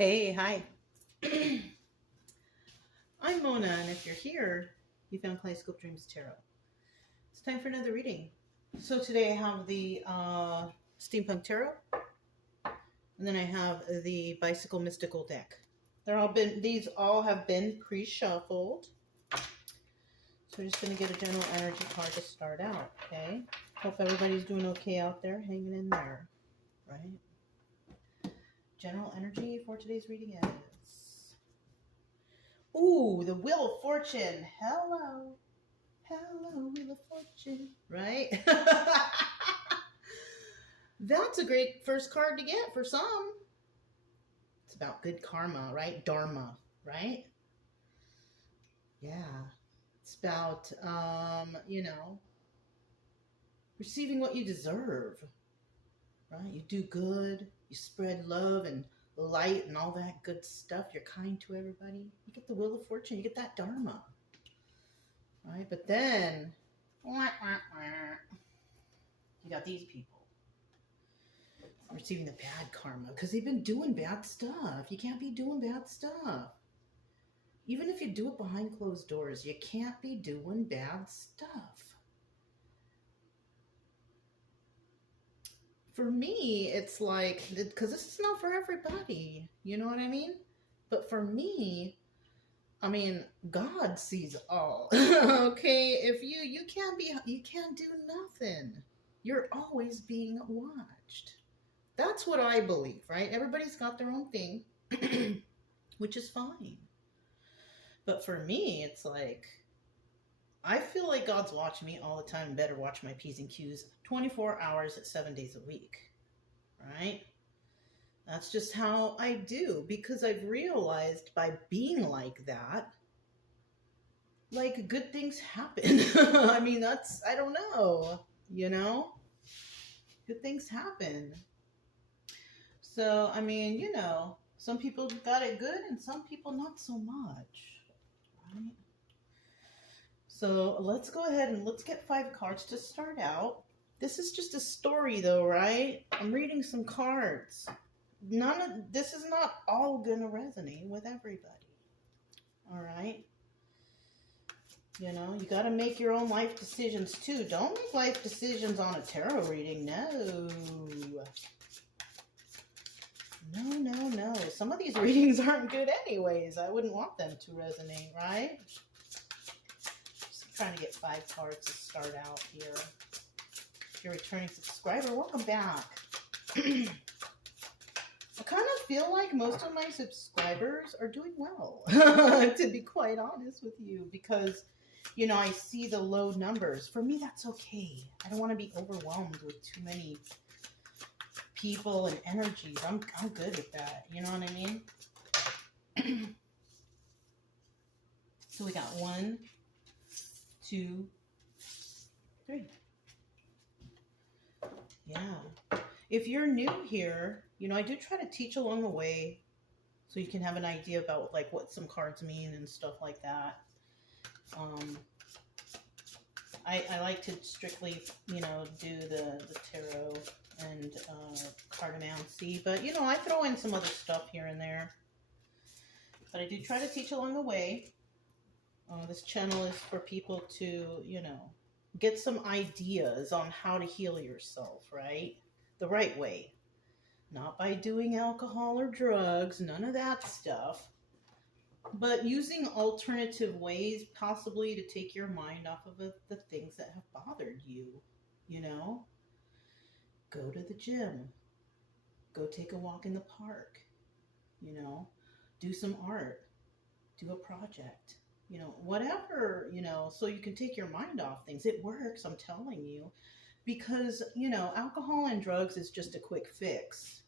Hey, hi. I'm Mona, and if you're here, you found Kaleidoscope Dreams Tarot. It's time for another reading. So today I have the Steampunk Tarot, and then I have the Bicycle Mystical deck. These all have been pre-shuffled. So we're just going to get a general energy card to start out, okay? Hope everybody's doing okay out there, hanging in there, right? General energy for today's reading is... Ooh, the Wheel of Fortune. Hello. Hello, Wheel of Fortune. Right? That's a great first card to get for some. It's about good karma, right? Dharma, right? Yeah. It's about, receiving what you deserve, right? You do good. You spread love and light and all that good stuff. You're kind to everybody. You get the Wheel of Fortune. You get that Dharma. Right? But then, you got these people receiving the bad karma because they've been doing bad stuff. You can't be doing bad stuff. Even if you do it behind closed doors, you can't be doing bad stuff. For me, it's like, because this is not for everybody, you know what I mean? But for me, I mean, God sees all. Okay, if you can't do nothing. You're always being watched. That's what I believe, right? Everybody's got their own thing, which is fine. But for me, it's like, I feel like God's watching me all the time and better watch my P's and Q's 24 hours at 7 days a week, right? That's just how I do, because I've realized by being like that, like, good things happen. I mean, I don't know, good things happen. So, I mean, some people got it good and some people not so much, right? So let's go ahead and let's get 5 cards to start out. This is just a story though, right? I'm reading some cards. This is not all gonna resonate with everybody. All right? You got to make your own life decisions too. Don't make life decisions on a tarot reading. No. No. Some of these readings aren't good anyways. I wouldn't want them to resonate, right? Just trying to get 5 cards to start out here. If you're a returning subscriber, welcome back. I kind of feel like most of my subscribers are doing well, to be quite honest with you, because I see the low numbers. For me, that's okay. I don't want to be overwhelmed with too many people and energies. I'm good with that. You know what I mean? So we got 1, 2, 3. Yeah. If you're new here, I do try to teach along the way so you can have an idea about like what some cards mean and stuff like that. I like to strictly, do the tarot and cartomancy, but I throw in some other stuff here and there. But I do try to teach along the way. This channel is for people to, get some ideas on how to heal yourself, right? The right way. Not by doing alcohol or drugs, none of that stuff. But using alternative ways possibly to take your mind off of the things that have bothered you, Go to the gym. Go take a walk in the park, Do some art. Do a project, whatever, so you can take your mind off things. It works, I'm telling you. Because, alcohol and drugs is just a quick fix.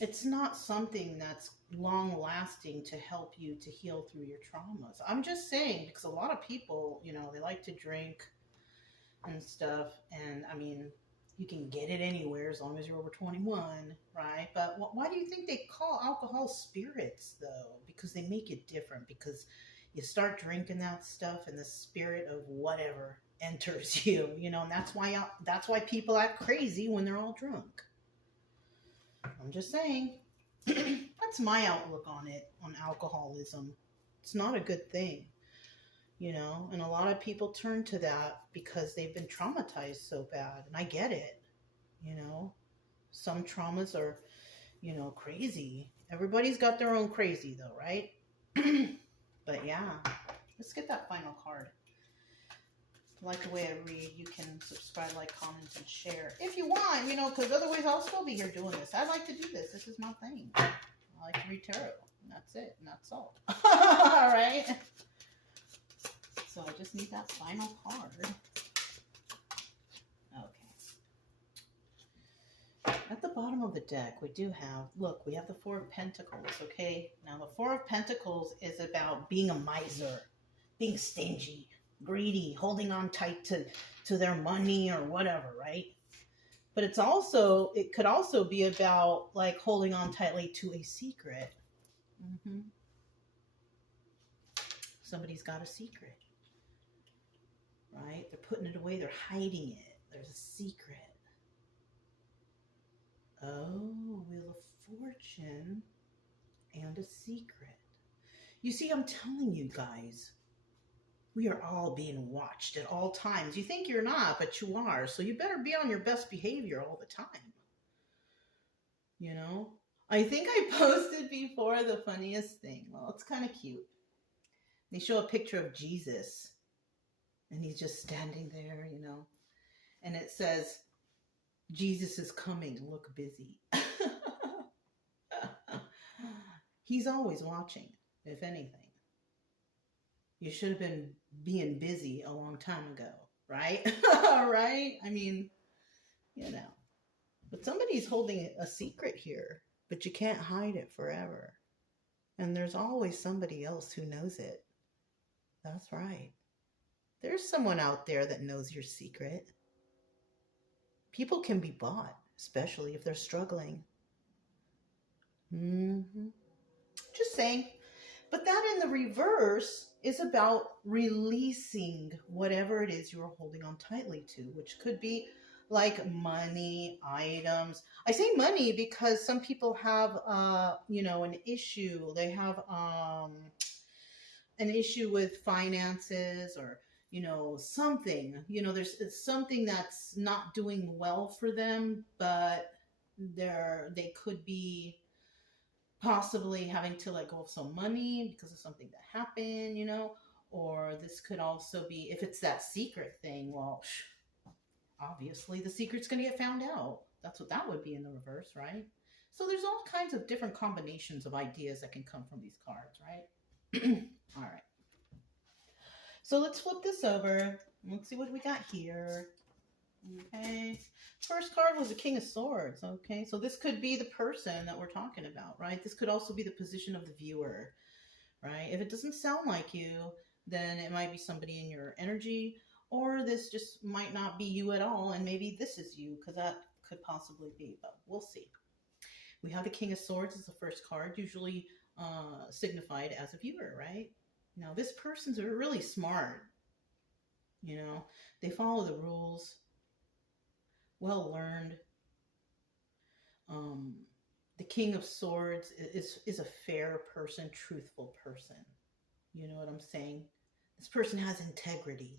It's not something that's long-lasting to help you to heal through your traumas. I'm just saying, because a lot of people, they like to drink and stuff. And, I mean, you can get it anywhere as long as you're over 21, right? But why do you think they call alcohol spirits, though? Because they make it different. Because you start drinking that stuff and the spirit of whatever enters you, and that's why people act crazy when they're all drunk. I'm just saying. I that's my outlook on it, on alcoholism. It's not a good thing, you know, and a lot of people turn to that because they've been traumatized so bad. And I get it, you know. Some traumas are, you know, crazy. Everybody's got their own crazy though, right? But yeah, let's get that final card. If you like the way I read, you can subscribe, like, comment, and share if you want, you know, because otherwise I'll still be here doing this. I like to do this. This is my thing. I like to read tarot. And that's it. And that's all. All right. So I just need that final card. Okay. At the bottom of the deck, we do have, look, we have the Four of Pentacles, okay? Now, the Four of Pentacles is about being a miser, being stingy, greedy, holding on tight to their money or whatever, right? But it could also be about, like, holding on tightly to a secret. Mm-hmm. Somebody's got a secret, right? They're putting it away. They're hiding it. There's a secret. Oh, Wheel of Fortune and a secret. You see, I'm telling you guys, we are all being watched at all times. You think you're not, but you are. So you better be on your best behavior all the time. You know? I think I posted before the funniest thing. Well, it's kind of cute. They show a picture of Jesus. And he's just standing there, you know. And it says, Jesus is coming. Look busy. He's always watching, if anything. You should have been being busy a long time ago, right? Right? I mean, you know. But somebody's holding a secret here, but you can't hide it forever. And there's always somebody else who knows it. That's right. There's someone out there that knows your secret. People can be bought, especially if they're struggling. Just saying. But that in the reverse is about releasing whatever it is you're holding on tightly to, which could be like money, items. I say money because some people have, you know, an issue. They have an issue with finances, or, you know, something. You know, there's something that's not doing well for them, but they could be possibly having to let go of some money because of something that happened, you know. Or this could also be, if it's that secret thing, well, obviously the secret's going to get found out. That's what that would be in the reverse, right? So there's all kinds of different combinations of ideas that can come from these cards, right? All right. So let's flip this over. Let's see what we got here. Okay. First card was the King of Swords. Okay. So this could be the person that we're talking about, right? This could also be the position of the viewer, right? If it doesn't sound like you, then it might be somebody in your energy, or this just might not be you at all. And maybe this is you, because that could possibly be, but we'll see. We have the King of Swords as the first card, usually signified as a viewer, right? Now, this person's really smart. You know, they follow the rules. Well learned. The King of Swords is a fair person, truthful person. You know what I'm saying? This person has integrity.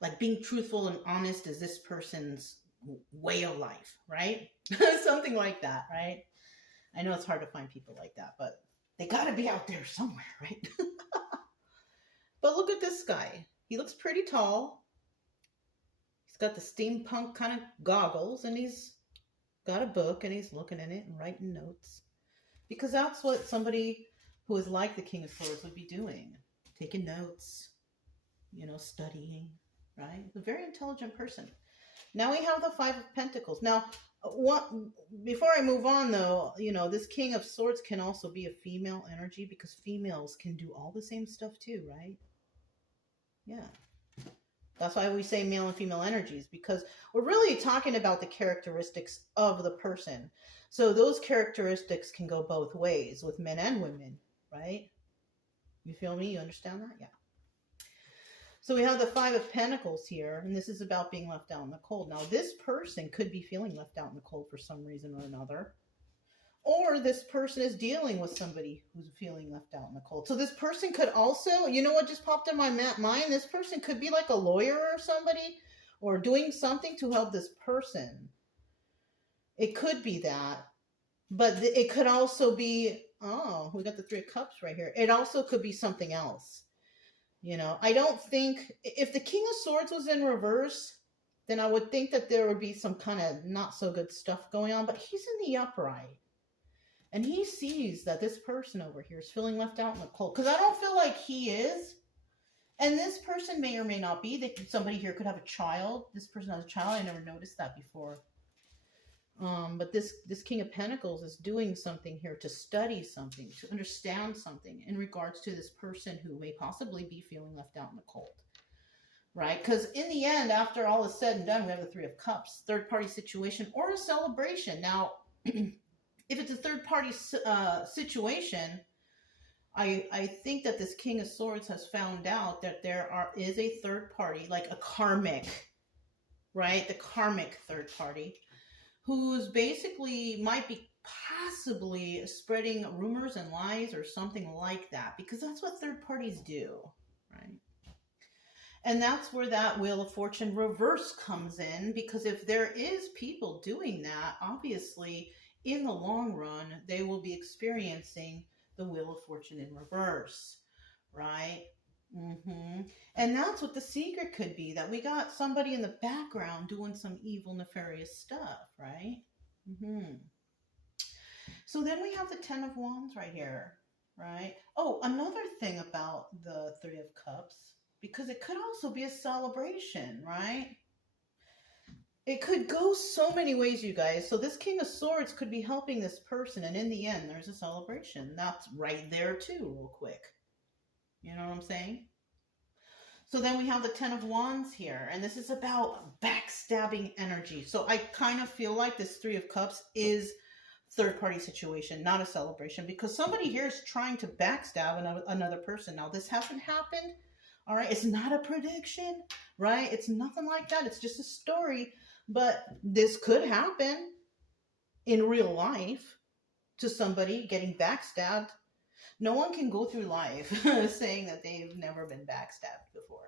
Like being truthful and honest is this person's way of life, right? Something like that, right? I know it's hard to find people like that, but they got to be out there somewhere, right? But look at this guy. He looks pretty tall. He's got the steampunk kind of goggles, and he's got a book, and he's looking in it and writing notes. Because that's what somebody who is like the King of Swords would be doing. Taking notes, you know, studying, right? A very intelligent person. Now we have the Five of Pentacles. Now, before I move on, though, you know, this King of Swords can also be a female energy, because females can do all the same stuff too, right? Yeah. That's why we say male and female energies, because we're really talking about the characteristics of the person. So those characteristics can go both ways with men and women, right? You feel me? You understand that? Yeah. So we have the Five of Pentacles here, and this is about being left out in the cold. Now, this person could be feeling left out in the cold for some reason or another. Or this person is dealing with somebody who's feeling left out in the cold. So this person could also, you know what just popped in my mind? This person could be like a lawyer or somebody, or doing something to help this person. It could be that. But it could also be, oh, we got the Three of Cups right here. It also could be something else. You know, I don't think, if the King of Swords was in reverse, then I would think that there would be some kind of not so good stuff going on. But he's in the upright. And he sees that this person over here is feeling left out in the cold. Because I don't feel like he is. And this person may or may not be. Somebody here could have a child. This person has a child. I never noticed that before. But this King of Pentacles is doing something here to study something, to understand something in regards to this person who may possibly be feeling left out in the cold. Right? Because in the end, after all is said and done, we have the Three of Cups, third-party situation or a celebration. Now, if it's a third-party situation, I think that this King of Swords has found out that is a third party, like a karmic, right? The karmic third party, who's basically might be possibly spreading rumors and lies or something like that, because that's what third parties do, right? And that's where that Wheel of Fortune reverse comes in, because if there is people doing that, obviously in the long run, they will be experiencing the Wheel of Fortune in reverse, right? And that's what the secret could be, that we got somebody in the background doing some evil, nefarious stuff, right? So then we have the Ten of Wands right here, right? Oh, another thing about the Three of Cups, because it could also be a celebration, right? It could go so many ways, you guys. So this King of Swords could be helping this person, and in the end, there's a celebration. That's right there too, real quick. You know what I'm saying? So then we have the Ten of Wands here, and this is about backstabbing energy. So I kind of feel like this Three of Cups is third-party situation, not a celebration, because somebody here is trying to backstab another person. Now, this hasn't happened, all right? It's not a prediction, right? It's nothing like that. It's just a story. But this could happen in real life to somebody getting backstabbed. No one can go through life saying that they've never been backstabbed before.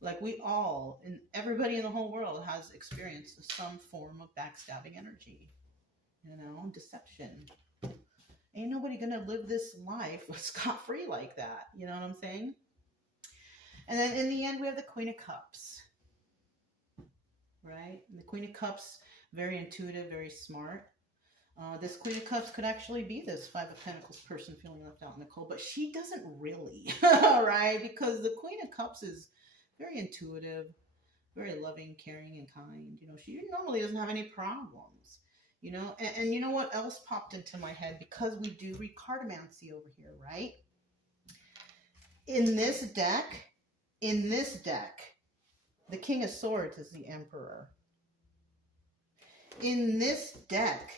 Like we all, and everybody in the whole world has experienced some form of backstabbing energy. You know, deception. Ain't nobody gonna live this life scot-free like that. You know what I'm saying? And then in the end, we have the Queen of Cups. Right? And the Queen of Cups, very intuitive, very smart. This Queen of Cups could actually be this Five of Pentacles person feeling left out in the cold, but she doesn't really, right? Because the Queen of Cups is very intuitive, very loving, caring, and kind. You know, she normally doesn't have any problems, you know? And you know what else popped into my head? Because we do read cartomancy over here, right? In this deck, the King of Swords is the Emperor. In this deck,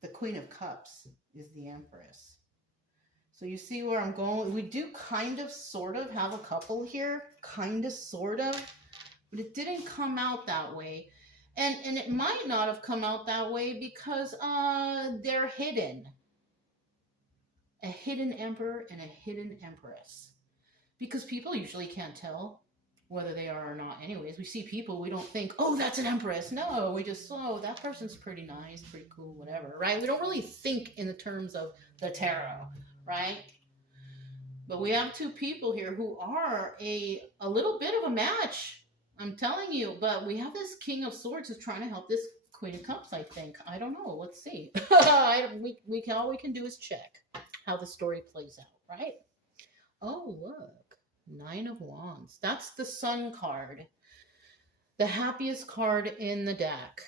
the Queen of Cups is the Empress. So you see where I'm going? We do kind of, sort of have a couple here. Kind of, sort of. But it didn't come out that way. And it might not have come out that way because they're hidden. A hidden Emperor and a hidden Empress. Because people usually can't tell whether they are or not anyways. We see people, we don't think, oh, that's an Empress. No, we just, oh, that person's pretty nice, pretty cool, whatever, right? We don't really think in the terms of the tarot, right? But we have two people here who are a little bit of a match, I'm telling you. But we have this King of Swords who's trying to help this Queen of Cups, I think. I don't know. Let's see. All we can do is check how the story plays out, right? Oh, look. Nine of Wands. That's the Sun card. The happiest card in the deck.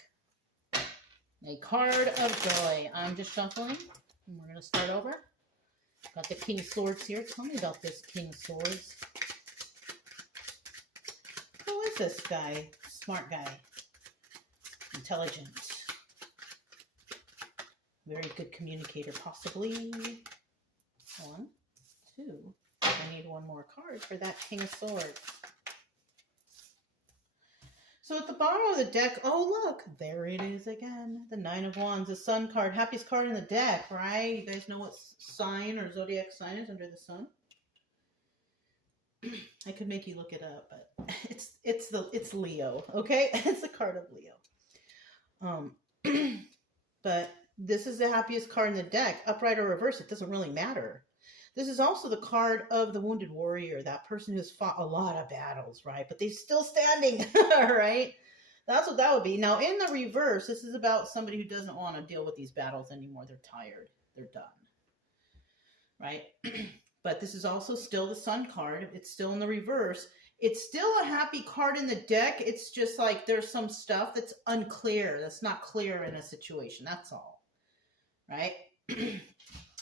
A card of joy. I'm just shuffling. And we're going to start over. Got the King of Swords here. Tell me about this King of Swords. Who is this guy? Smart guy. Intelligent. Very good communicator, possibly. 1, 2. I need one more card for that King of Swords. So at the bottom of the deck, oh look, there it is again. The Nine of Wands, the Sun card, happiest card in the deck, right? You guys know what sign or zodiac sign is under the sun? I could make you look it up, but it's Leo, okay? It's the card of Leo. But this is the happiest card in the deck, upright or reverse, it doesn't really matter. This is also the card of the wounded warrior, that person who's fought a lot of battles, right? But they're still standing, right? That's what that would be. Now, in the reverse, this is about somebody who doesn't want to deal with these battles anymore. They're tired. They're done, right? But this is also still the Sun card. It's still in the reverse. It's still a happy card in the deck. It's just like there's some stuff that's unclear. That's not clear in a situation. That's all, right?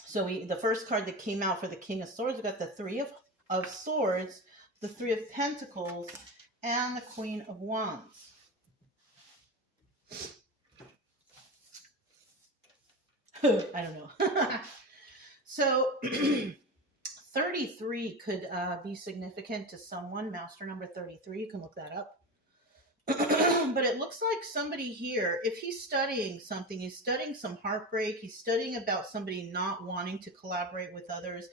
So the first card that came out for the King of Swords, we got the Three of Swords, the Three of Pentacles, and the Queen of Wands. I don't know. So 33 could be significant to someone. Master number 33, you can look that up. But it looks like somebody here, if he's studying something, he's studying some heartbreak, he's studying about somebody not wanting to collaborate with others.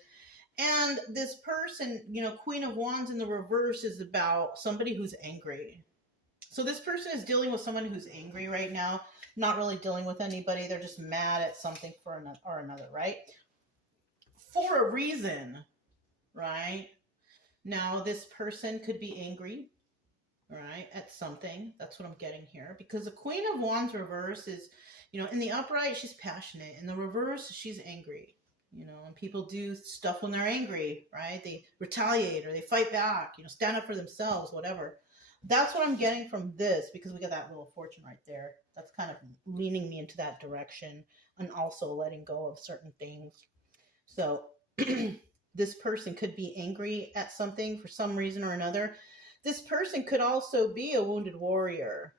And this person, you know, Queen of Wands in the reverse is about somebody who's angry. So this person is dealing with someone who's angry right now, not really dealing with anybody. They're just mad at something for another, right? For a reason, right? Now, this person could be angry, right, at something. That's what I'm getting here. Because the Queen of Wands reverse is, you know, in the upright, she's passionate. In the reverse, she's angry. You know, and people do stuff when they're angry, right? They retaliate or they fight back, you know, stand up for themselves, whatever. That's what I'm getting from this, because we got that little fortune right there. That's kind of leaning me into that direction, and also letting go of certain things. So this person could be angry at something for some reason or another. This person could also be a wounded warrior.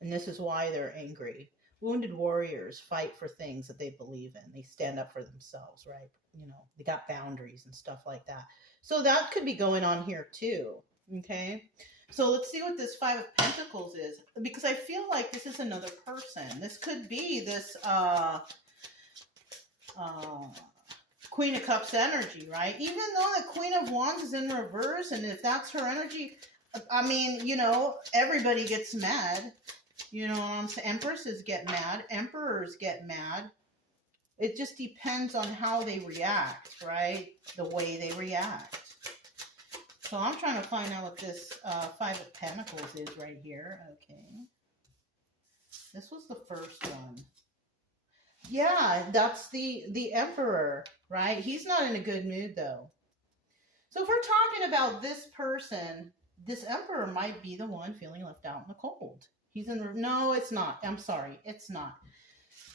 And this is why they're angry. Wounded warriors fight for things that they believe in. They stand up for themselves, right? You know, they got boundaries and stuff like that. So that could be going on here too, okay? So let's see what this Five of Pentacles is, because I feel like this is another person. This could be this Queen of Cups energy, right? Even though the Queen of Wands is in reverse, and if that's her energy, I mean, you know, everybody gets mad. You know, Empresses get mad. Emperors get mad. It just depends on how they react, right? The way they react. So I'm trying to find out what this Five of Pentacles is right here. Okay. This was the first one. Yeah, that's the Emperor, right? He's not in a good mood, though. So if we're talking about this person, this Emperor might be the one feeling left out in the cold. He's in the... No, it's not. I'm sorry. It's not.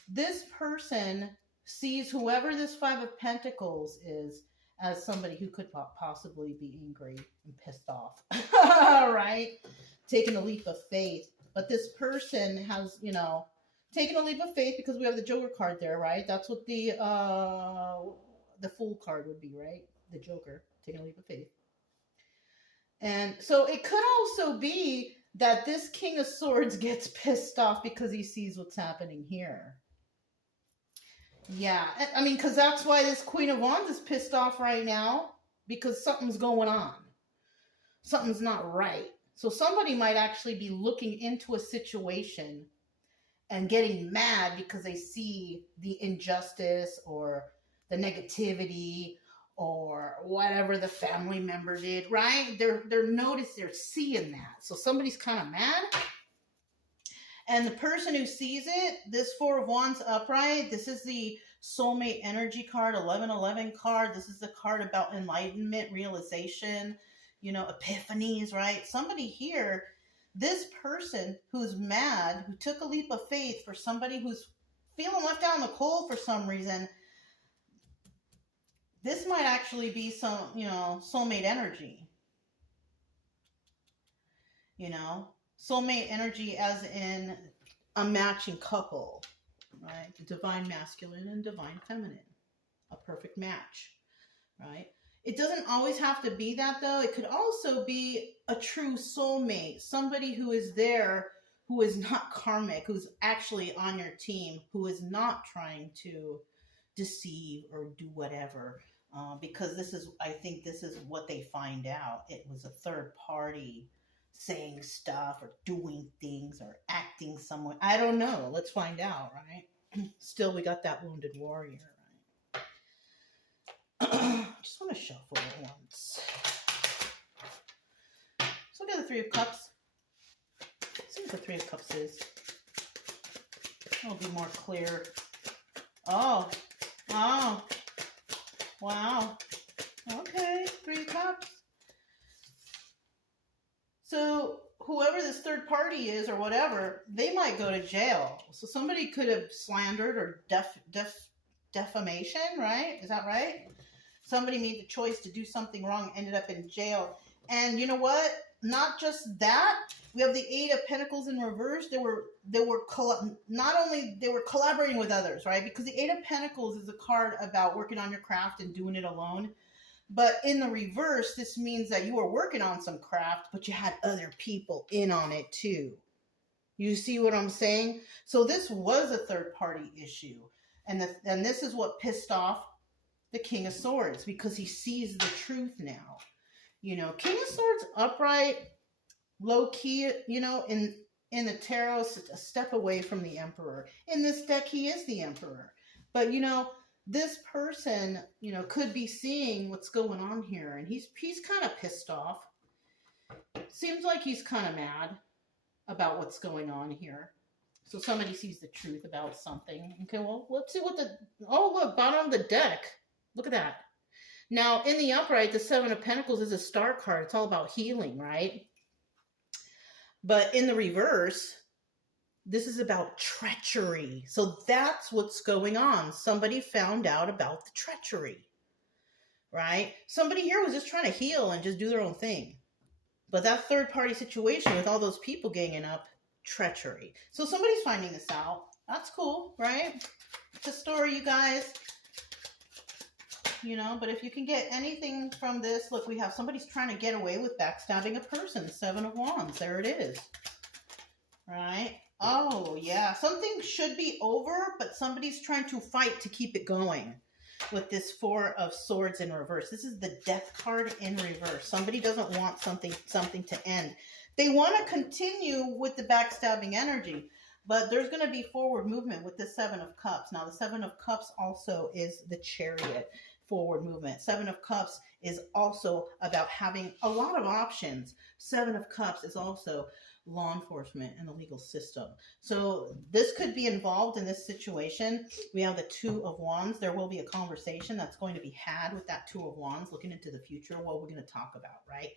This person sees whoever this Five of Pentacles is as somebody who could possibly be angry and pissed off, right? Taking a leap of faith. But this person has, you know, taken a leap of faith, because we have the Joker card there, right? That's what the Fool card would be, right? The Joker, taking a leap of faith. And so it could also be that this King of Swords gets pissed off because he sees what's happening here. Yeah, I mean, because that's why this Queen of Wands is pissed off right now, because something's going on. Something's not right. So somebody might actually be looking into a situation and getting mad because they see the injustice or the negativity or whatever the family member did, right? They're seeing that. So somebody's kind of mad. And the person who sees it, this Four of Wands upright, this is the soulmate energy card, 1111 card. This is the card about enlightenment, realization, you know, epiphanies, right? Somebody here, this person who's mad, who took a leap of faith for somebody who's feeling left out in the cold for some reason, this might actually be some, you know, soulmate energy. You know, soulmate energy as in a matching couple, right? The divine masculine and divine feminine, a perfect match, right? It doesn't always have to be that, though. It could also be a true soulmate, somebody who is there, who is not karmic, who's actually on your team, who is not trying to deceive or do whatever. Because I think this is what they find out. It was a third party saying stuff or doing things or acting somewhere. I don't know. Let's find out, right? Still, we got that wounded warrior, right? Just want to shuffle it once. Let's look at the Three of Cups. Let's see what the Three of Cups is. It'll be more clear. Oh, wow. Okay, Three of Cups. So whoever this third party is or whatever, they might go to jail. So somebody could have slandered or defamation, right? Is that right? Somebody made the choice to do something wrong, ended up in jail. And you know what? Not just that. We have the Eight of Pentacles in reverse. They were not only they were collaborating with others, right? Because the Eight of Pentacles is a card about working on your craft and doing it alone. But in the reverse, this means that you were working on some craft, but you had other people in on it too. You see what I'm saying? So this was a third party issue. And this is what pissed off the King of Swords, because he sees the truth now. You know, King of Swords upright, low key, you know, in the tarot, a step away from the Emperor. In this deck, he is the Emperor. But, you know, this person, you know, could be seeing what's going on here, and he's kind of pissed off. Seems like he's kind of mad about what's going on here. So somebody sees the truth about something. Okay, well, let's see what oh, look, bottom of the deck. Look at that. Now, in the upright, the Seven of Pentacles is a star card. It's all about healing, right? But in the reverse, this is about treachery. So that's what's going on. Somebody found out about the treachery, right? Somebody here was just trying to heal and just do their own thing. But that third party situation with all those people ganging up, treachery. So somebody's finding this out. That's cool, right? It's a story, you guys. You know, but if you can get anything from this, look, we have somebody's trying to get away with backstabbing a person. Seven of Wands. There it is. Right? Oh, yeah. Something should be over, but somebody's trying to fight to keep it going with this Four of Swords in reverse. This is the Death card in reverse. Somebody doesn't want something to end. They want to continue with the backstabbing energy, but there's going to be forward movement with the Seven of Cups. Now, the Seven of Cups also is the Chariot forward movement. Seven of Cups is also about having a lot of options. Seven of Cups is also law enforcement and the legal system. So this could be involved in this situation. We have the Two of Wands. There will be a conversation that's going to be had with that Two of Wands, looking into the future, what we're going to talk about, right?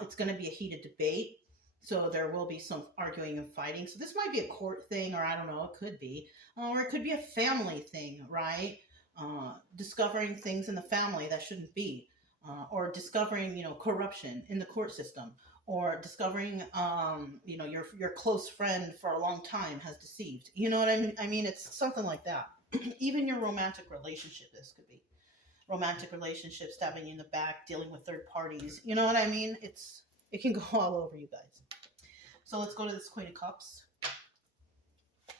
It's going to be a heated debate. So there will be some arguing and fighting. So this might be a court thing, or I don't know, it could be. Or it could be a family thing, right? Discovering things in the family that shouldn't be. Or discovering, you know, corruption in the court system. Or discovering, you know, your close friend for a long time has deceived. You know what I mean? I mean, it's something like that. Even your romantic relationship, this could be. Romantic relationship, stabbing you in the back, dealing with third parties. You know what I mean? It can go all over, you guys. So let's go to this Queen of Cups.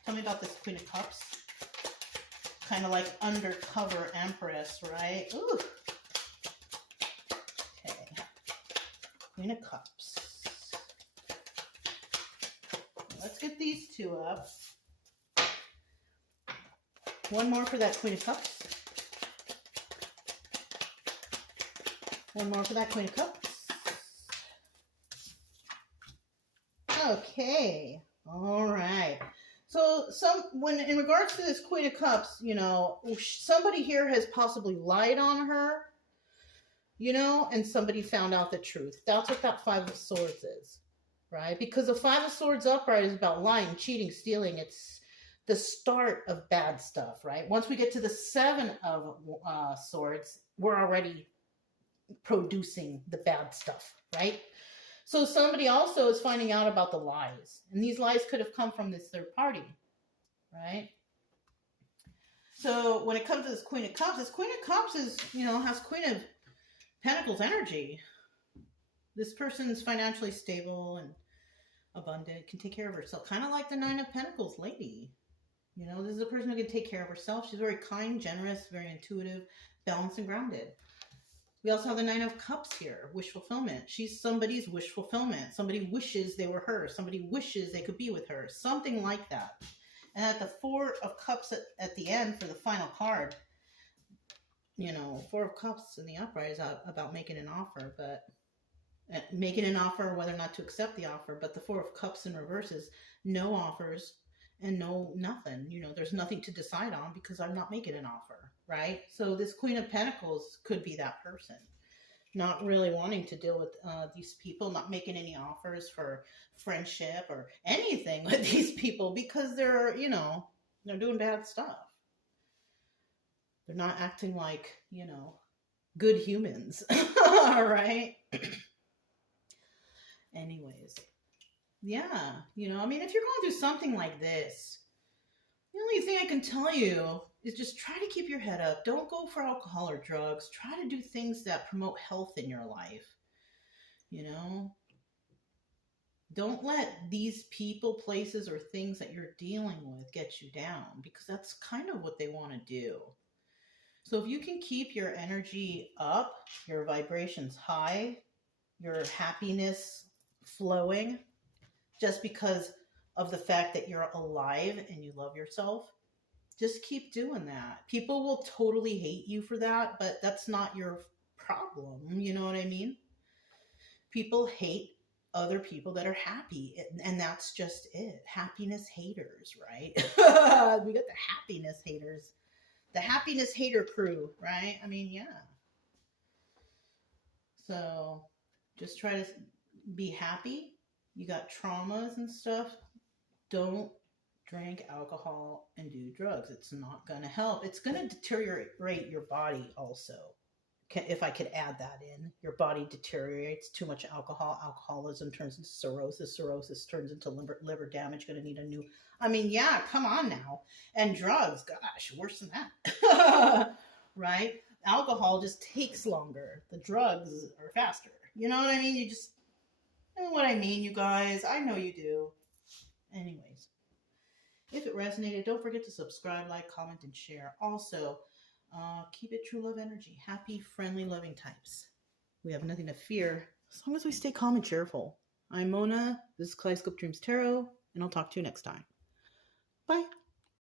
Tell me about this Queen of Cups. Kind of like undercover Empress, right? Ooh. Okay. Queen of Cups. Let's get these two up. One more for that Queen of Cups. One more for that Queen of Cups. Okay. All right. So when in regards to this Queen of Cups, you know, somebody here has possibly lied on her, you know, and somebody found out the truth. That's what that Five of Swords is, right? Because the Five of Swords upright is about lying, cheating, stealing. It's the start of bad stuff, right? Once we get to the Seven of Swords, we're already producing the bad stuff, right? So somebody also is finding out about the lies. And these lies could have come from this third party, right? So when it comes to this Queen of Cups is, you know, has Queen of Pentacles energy. This person's financially stable and abundant, can take care of herself. Kind of like the Nine of Pentacles lady. You know, this is a person who can take care of herself. She's very kind, generous, very intuitive, balanced, and grounded. We also have the Nine of Cups here, wish fulfillment. She's somebody's wish fulfillment. Somebody wishes they were her. Somebody wishes they could be with her. Something like that. And at the Four of Cups at the end for the final card, you know, Four of Cups in the upright is about making an offer, but making an offer, whether or not to accept the offer. But the Four of Cups in reverse is no offers and no nothing. You know, there's nothing to decide on because I'm not making an offer, right? So this Queen of Pentacles could be that person. Not really wanting to deal with these people, not making any offers for friendship or anything with these people because they're, you know, they're doing bad stuff. They're not acting like, you know, good humans. All right. Anyways, yeah, you know, I mean, if you're going through something like this, the only thing I can tell you is just try to keep your head up. Don't go for alcohol or drugs. Try to do things that promote health in your life. You know, don't let these people, places, or things that you're dealing with get you down, because that's kind of what they want to do. So if you can keep your energy up, your vibrations high, your happiness flowing, just because of the fact that you're alive and you love yourself, just keep doing that. People will totally hate you for that, but that's not your problem. You know what I mean? People hate other people that are happy, and that's just it. Happiness haters, right? We got the happiness haters. The happiness hater crew, right? I mean, yeah. So just try to be happy. You got traumas and stuff. Don't drink alcohol and do drugs. It's not going to help. It's going to deteriorate your body also. If I could add that in, your body deteriorates. Too much alcohol. Alcoholism turns into cirrhosis. Cirrhosis turns into liver damage. Going to need a new. I mean, yeah, come on now. And drugs, gosh, worse than that. Right? Alcohol just takes longer. The drugs are faster. You know what I mean? You just know what I mean, you guys. I know you do. Anyways, if it resonated, don't forget to subscribe, like, comment, and share. Also, keep it true love energy. Happy, friendly, loving types. We have nothing to fear as long as we stay calm and cheerful. I'm Mona. This is Kaleidoscope Dreams Tarot, and I'll talk to you next time. Bye.